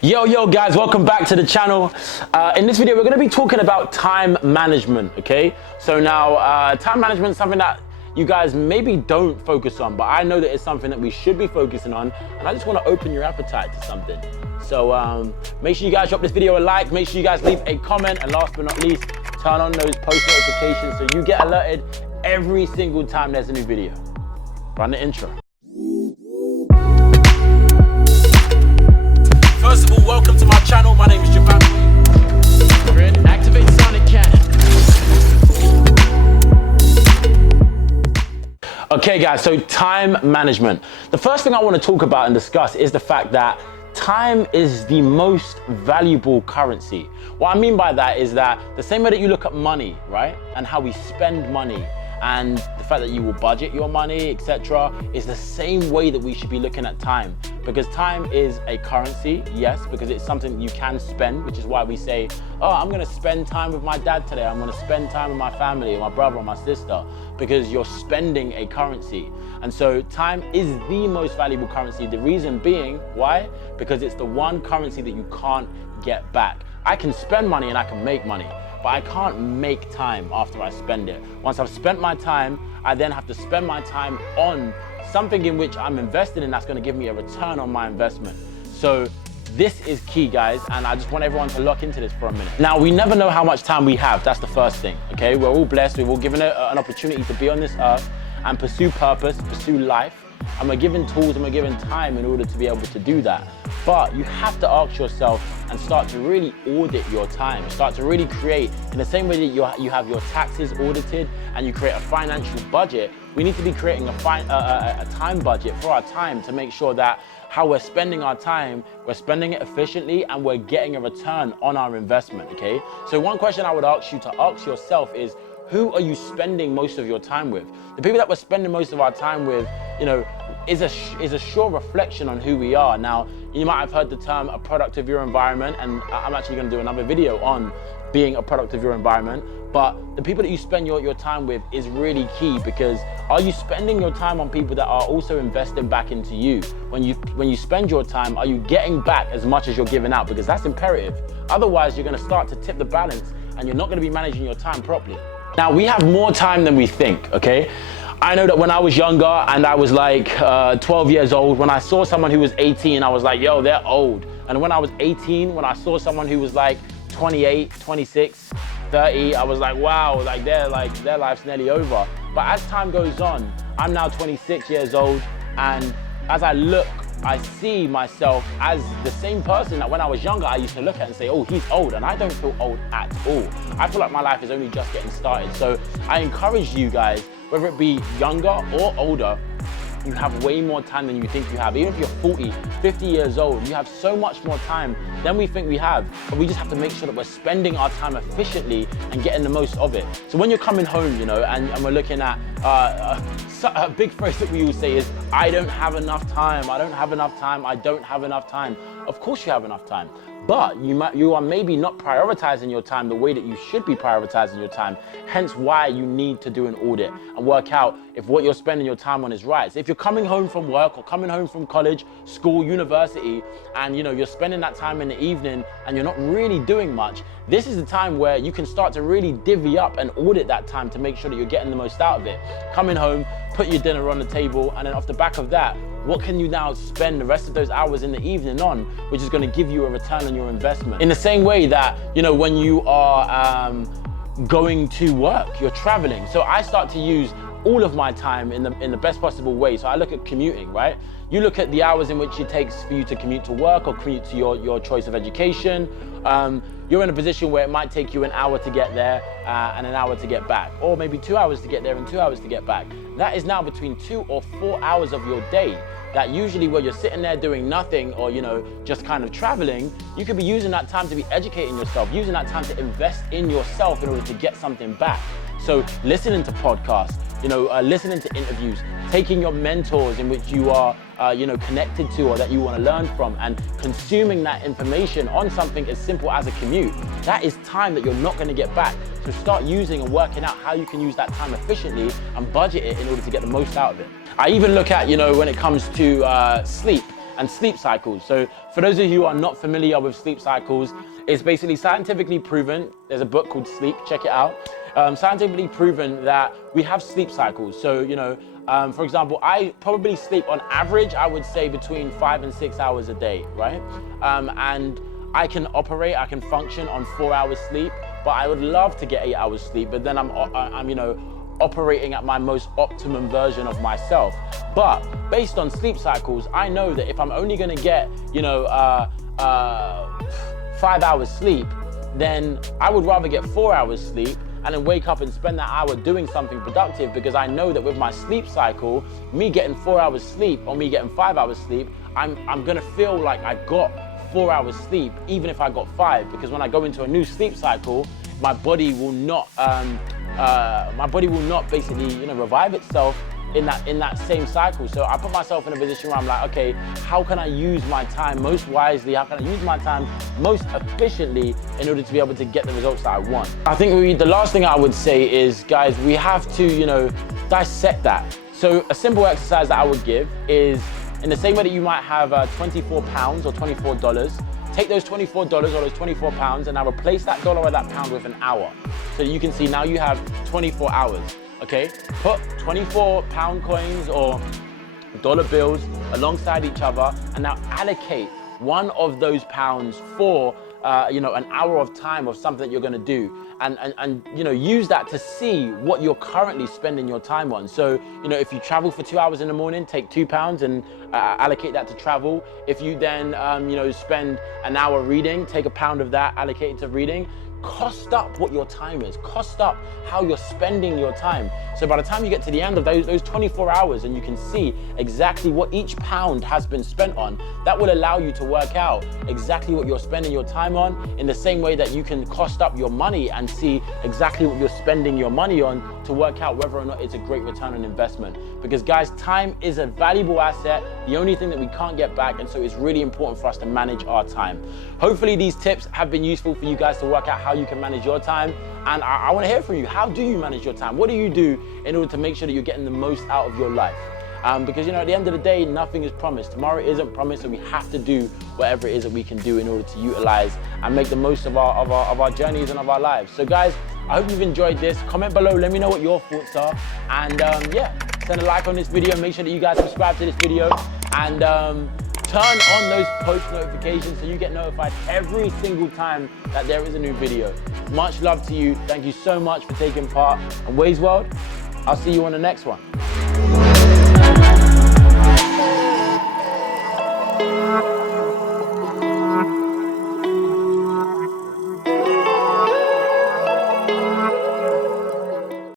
Yo guys, welcome back to the channel. In this video we're going to be talking about time management. Okay, so now time management is something that you guys maybe don't focus on, but I know that it's something that we should be focusing on, and I just want to open your appetite to something. So make sure you guys drop this video a like, make sure you guys leave a comment, and last but not least, turn on those post notifications so you get alerted every single time there's a new video. Run the intro. First of all, welcome to my channel. My name is Joivan. Activate Sonic Cannon. Okay guys, so time management. The first thing I want to talk about and discuss is the fact that time is the most valuable currency. What I mean by that is that the same way that you look at money, right? And how we spend money, and the fact that you will budget your money, etc., is the same way that we should be looking at time. Because time is a currency, yes, because it's something you can spend, which is why we say, oh, I'm gonna spend time with my dad today, I'm gonna spend time with my family, or my brother or my sister, because you're spending a currency. And so time is the most valuable currency. The reason being, why? Because it's the one currency that you can't get back. I can spend money and I can make money, but I can't make time after I spend it. Once I've spent my time, I then have to spend my time on something in which I'm invested in that's gonna give me a return on my investment. So this is key, guys, and I just want everyone to lock into this for a minute. Now, we never know how much time we have. That's the first thing, okay? We're all blessed. We're all given an opportunity to be on this earth and pursue purpose, pursue life, and we're given tools and we're given time in order to be able to do that. But you have to ask yourself and start to really audit your time. Start to really create, in the same way that you have your taxes audited and you create a financial budget, we need to be creating a time budget for our time to make sure that how we're spending our time, we're spending it efficiently and we're getting a return on our investment, okay? So one question I would ask you to ask yourself is, who are you spending most of your time with? The people that we're spending most of our time with, you know, is a sure reflection on who we are. Now, you might have heard the term a product of your environment, and I'm actually gonna do another video on being a product of your environment, but the people that you spend your time with is really key, because are you spending your time on people that are also investing back into you? When you spend your time, are you getting back as much as you're giving out? Because that's imperative. Otherwise, you're gonna start to tip the balance and you're not gonna be managing your time properly. Now, we have more time than we think, okay? I know that when I was younger and I was like 12 years old, when I saw someone who was 18, I was like, yo, they're old. And when I was 18, when I saw someone who was like 28, 26, 30, I was like, wow, like their life's nearly over. But as time goes on, I'm now 26 years old, and as I look, I see myself as the same person that when I was younger, I used to look at and say, oh, he's old, and I don't feel old at all. I feel like my life is only just getting started. So I encourage you guys, whether it be younger or older, you have way more time than you think you have. Even if you're 40, 50 years old, you have so much more time than we think we have. But we just have to make sure that we're spending our time efficiently and getting the most of it. So when you're coming home, you know, and we're looking at a big phrase that we all say is, I don't have enough time, I don't have enough time, I don't have enough time. Of course you have enough time, but you are maybe not prioritizing your time the way that you should be prioritizing your time. Hence why you need to do an audit and work out if what you're spending your time on is right. So if you're coming home from work or coming home from college, school, university, and you know you're spending that time in the evening and you're not really doing much, this is the time where you can start to really divvy up and audit that time to make sure that you're getting the most out of it. Coming home, put your dinner on the table, and then off the back of that, what can you now spend the rest of those hours in the evening on, which is going to give you a return on your investment? In the same way that, you know, when you are going to work, you're traveling. So I start to use all of my time in the best possible way. So I look at commuting, right? You look at the hours in which it takes for you to commute to work or commute to your choice of education. You're in a position where it might take you an hour to get there and an hour to get back, or maybe 2 hours to get there and 2 hours to get back. That is now between 2 or 4 hours of your day that usually where you're sitting there doing nothing or, you know, just kind of traveling, you could be using that time to be educating yourself, using that time to invest in yourself in order to get something back. So listening to podcasts, you know, listening to interviews, taking your mentors in which you are, you know, connected to or that you want to learn from, and consuming that information on something as simple as a commute. That is time that you're not going to get back. So start using and working out how you can use that time efficiently and budget it in order to get the most out of it. I even look at, you know, when it comes to sleep, and sleep cycles. So for those of you who are not familiar with sleep cycles, it's basically scientifically proven. There's a book called Sleep, check it out. Scientifically proven that we have sleep cycles. So, for example, I probably sleep on average, I would say between 5 and 6 hours a day, right? And I can function on 4 hours sleep, but I would love to get 8 hours sleep, but then I'm operating at my most optimum version of myself. But based on sleep cycles, I know that if I'm only gonna get, 5 hours sleep, then I would rather get 4 hours sleep and then wake up and spend that hour doing something productive, because I know that with my sleep cycle, me getting 4 hours sleep or me getting 5 hours sleep, I'm gonna feel like I got 4 hours sleep, even if I got 5, because when I go into a new sleep cycle, my body will not basically, revive itself in that same cycle. So I put myself in a position where I'm like, okay, how can I use my time most wisely? How can I use my time most efficiently in order to be able to get the results that I want? I think the last thing I would say is, guys, we have to, dissect that. So a simple exercise that I would give is, in the same way that you might have 24 pounds or $24, take those $24 or those 24 pounds and now replace that dollar or that pound with an hour. So you can see now you have 24 hours, okay? Put 24 pound coins or dollar bills alongside each other and now allocate one of those pounds for an hour of time of something that you're gonna do, and use that to see what you're currently spending your time on. So if you travel for 2 hours in the morning, take £2 and allocate that to travel. If you then spend an hour reading, take £1 of that, allocate it to reading. Cost up what your time is, cost up how you're spending your time. So by the time you get to the end of those 24 hours and you can see exactly what each pound has been spent on, that will allow you to work out exactly what you're spending your time on, in the same way that you can cost up your money and see exactly what you're spending your money on to work out whether or not it's a great return on investment. Because guys, time is a valuable asset, the only thing that we can't get back, and so it's really important for us to manage our time. Hopefully these tips have been useful for you guys to work out how you can manage your time, and I want to hear from you. How do you manage your time? What do you do in order to make sure that you're getting the most out of your life? Because at the end of the day, nothing is promised. Tomorrow isn't promised, so we have to do whatever it is that we can do in order to utilize and make the most of our journeys and of our lives. So guys, I hope you've enjoyed this. Comment below, let me know what your thoughts are, and send a like on this video. Make sure that you guys subscribe to this video, and turn on those post notifications so you get notified every single time that there is a new video. Much love to you. Thank you so much for taking part. And Ways World, I'll see you on the next one.